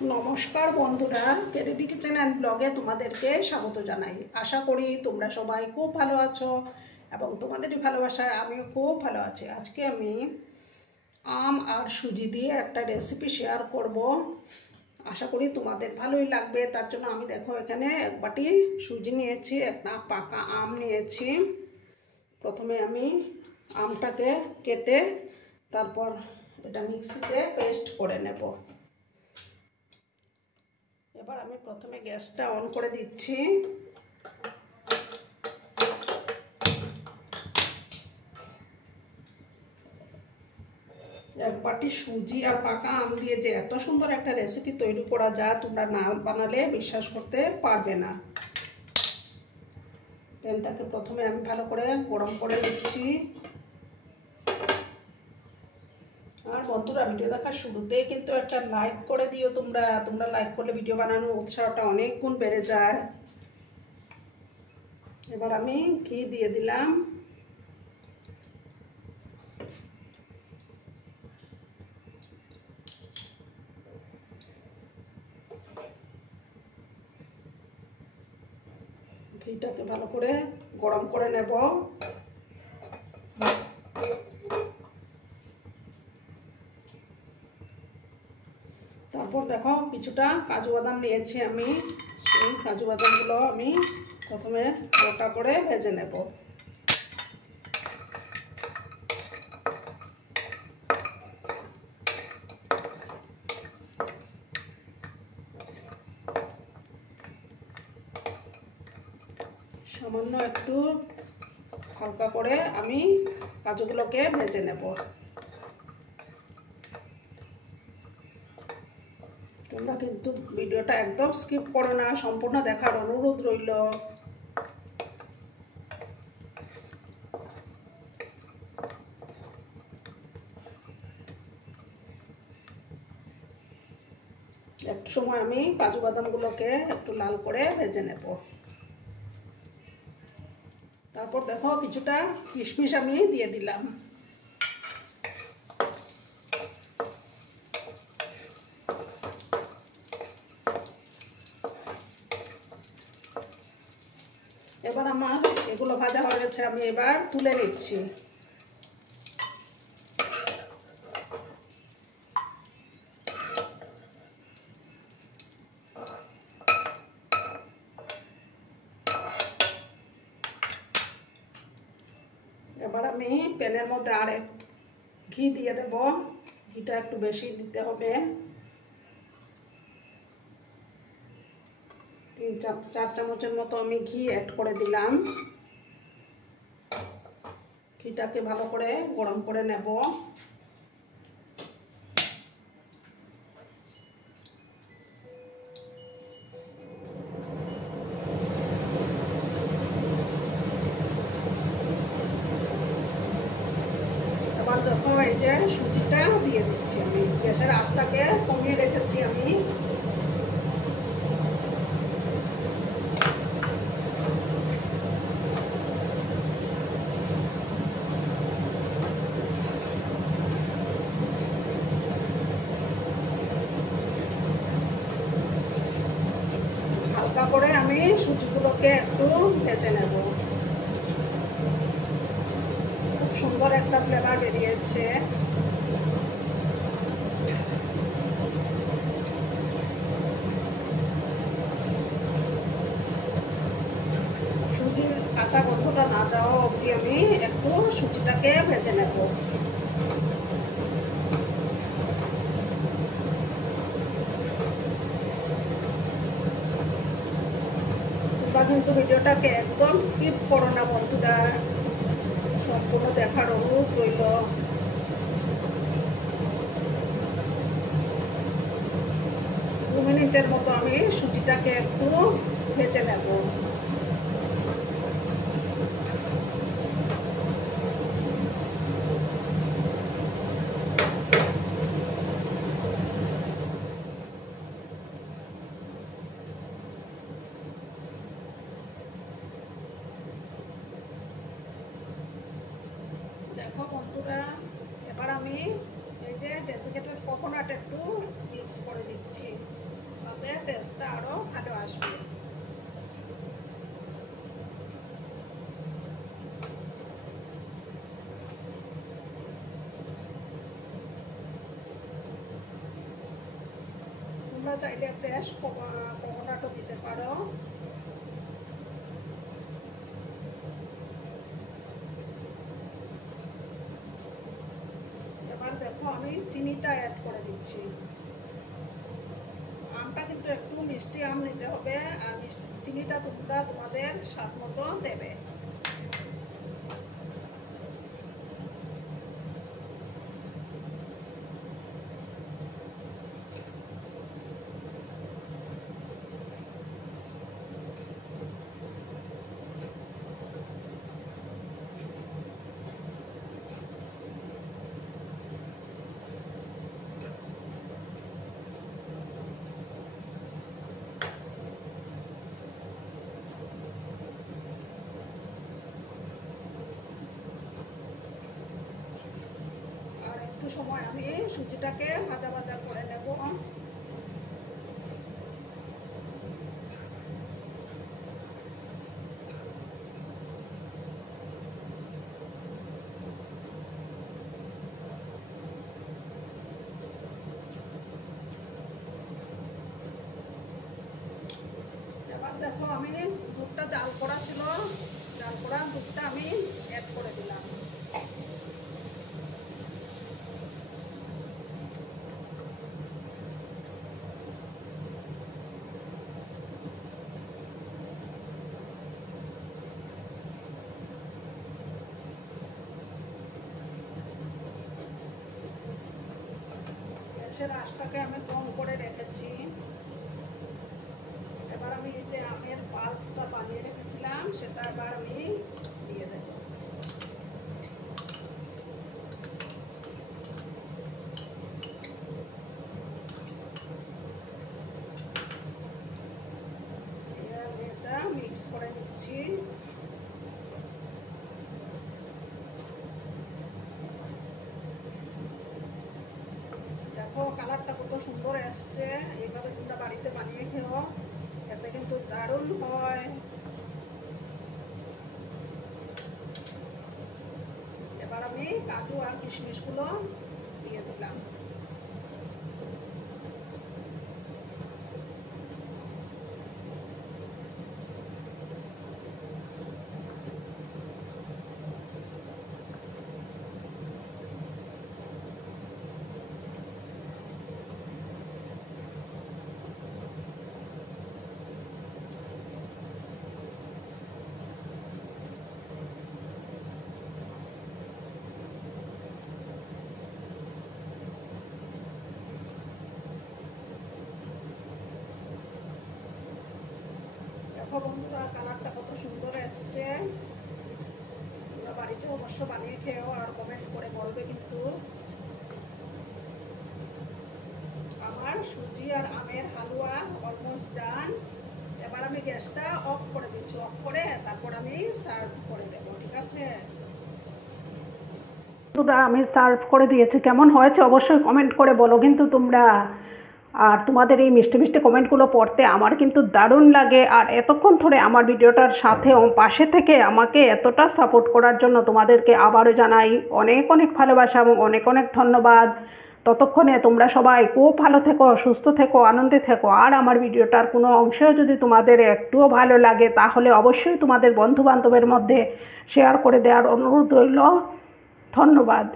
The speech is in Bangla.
নমস্কার বন্ধুরা, কেডিডি কিচেন অ্যান্ড ব্লগে তোমাদেরকে স্বাগত জানাই। আশা করি তোমরা সবাই খুব ভালো আছো এবং তোমাদেরই ভালোবাসায় আমিও খুব ভালো আছি। আজকে আমি আম আর সুজি দিয়ে একটা রেসিপি শেয়ার করব। আশা করি তোমাদের ভালোই লাগবে। তার জন্য আমি দেখো এখানে এক বাটি সুজি নিয়েছি, একটা পাকা আম নিয়েছি। প্রথমে আমি আমটাকে কেটে তারপর এটা মিক্সিতে পেস্ট করে নেব। এবার আমি প্রথমে গ্যাসটা অন করে দিচ্ছি। এক বাটি সুজি আর পাকা আম দিয়ে যে এত সুন্দর একটা রেসিপি তৈরি করা যায়, তোমরা না বানালে বিশ্বাস করতে পারবে না। তেলটাকে প্রথমে আমি ভালো করে গরম করে নিচ্ছি। আর বন্ধুরা, ভিডিও দেখার শুরুতেই কিন্তু একটা লাইক করে দিও। তোমরা লাইক করলে ভিডিও বানানোর উৎসাহটা অনেক গুণ বেড়ে যায়। এবার আমি ঘি দিয়ে দিলাম। ঘিটাকে ভালো করে গরম করে নেব। তারপর দেখো কিছুটা কাজু বাদাম নিয়েছি আমি। এই কাজু বাদামগুলো আমি প্রথমে হালকা করে ভেজে নেব। সামান্য একটু হালকা করে আমি কাজুগুলোকে ভেজে নেব। তোমরা কিন্তু ভিডিওটা একদম স্কিপ করো না, সম্পূর্ণ দেখার অনুরোধ রইল। একটু সময় আমি কাজু বাদামগুলোকে একটু লাল করে ভেজে নেব। তারপর দেখো কিছুটা কিশমিশ আমি দিয়ে দিলাম। এবার আমার এগুলো ভাজা হয়ে গেছে, আমি এবার তুলে নিচ্ছি। এবার আমি প্যানের মধ্যে আর ঘি দিয়ে দেব। ঘিটা একটু বেশি দিতে হবে। 3-4 চামচের মতো আমি ঘি অ্যাড করে দিলাম। ঘিটাকে ভালো করে গরম করে নেব। এবার দেখো এই যে সুজিটা দিয়ে দিচ্ছি আমি। গ্যাসের আঁচটাকে কমিয়ে রেখেছি আমি। হালকা করে আমি সুজিগুলোকে একটু ভেজে নেব। খুব সুন্দর একটা ফ্লেভার বেরিয়েছে। সুজির কাঁচা গন্ধটা না যাওয়া অবধি আমি একটু সুজিটাকে ভেজে নেব। কিন্তু ভিডিওটাকে একদম স্কিপ করো না বন্ধুরা, সম্পূর্ণ দেখার অনুরোধ রইল। দু মিনিটের মতো আমি সুজিটাকে একটু ভেজে নেব। দেখো বন্ধুরা, এবার আমি এই যে ডেসিকেটেড কোকোনাট একটু মিক্স করে দিচ্ছি। টেস্টটা আরও ভালো আসবে। তোমরা চাইলে ফ্রেশ কোকোনাটও দিতে পারো। এবার দেখো আমি চিনিটা অ্যাড করে দিচ্ছি। আমটা কিন্তু একটু মিষ্টি আম নিতে হবে, আর চিনিটা তোমরা তোমাদের স্বাদ মতো দেবে। একটু সময় আমি সুজিটাকে ভাজা ভাজা করে নেব। এবার দেখো আমি দুধটা জাল করা ছিল, জাল করা দুধটা আমি অ্যাড করে দিলাম। গ্যাসের আঁচটাকে আমি কম করে রেখেছি। এবার আমি এই যে আমের পাল্পটা বানিয়ে রেখেছিলাম সেটা এবার আমি দিয়ে দেব। আমি এটা মিক্স করে নিচ্ছি। দেখো কালারটা কত সুন্দর আসছে। এইভাবে তোমরা বাড়িতে বানিয়ে খেও, এতে কিন্তু দারুণ হয়। এবার আমি কাজু আর কিশমিশগুলো দিয়ে দিলাম। দেখো বন্ধুরা কালারটা কত সুন্দর এসছে। তোমরা বাড়িতে অবশ্য বানিয়ে খেও আর কমেন্ট করে বলবে। কিন্তু আমার সুজি আর আমের হালুয়া অলমোস্ট ডান। এবার আমি গ্যাসটা অফ করে দিচ্ছি। অফ করে তারপর আমি সার্ভ করে দেবো, ঠিক আছে? আমি সার্ভ করে দিয়েছি। কেমন হয়েছে অবশ্যই কমেন্ট করে বলো কিন্তু তোমরা। আর তোমাদের এই মিষ্টি মিষ্টি কমেন্টগুলো পড়তে আমার কিন্তু দারুণ লাগে। আর এতক্ষণ ধরে আমার ভিডিওটার সাথে পাশে থেকে আমাকে এতটা সাপোর্ট করার জন্য তোমাদেরকে আবারও জানাই অনেক অনেক ভালোবাসা এবং অনেক অনেক ধন্যবাদ। ততক্ষণে তোমরা সবাই খুব ভালো থেকো, সুস্থ থেকো, আনন্দে থেকো। আর আমার ভিডিওটার কোনো অংশেও যদি তোমাদের একটুও ভালো লাগে তাহলে অবশ্যই তোমাদের বন্ধুবান্ধবের মধ্যে শেয়ার করে দেওয়ার অনুরোধ রইল। ধন্যবাদ।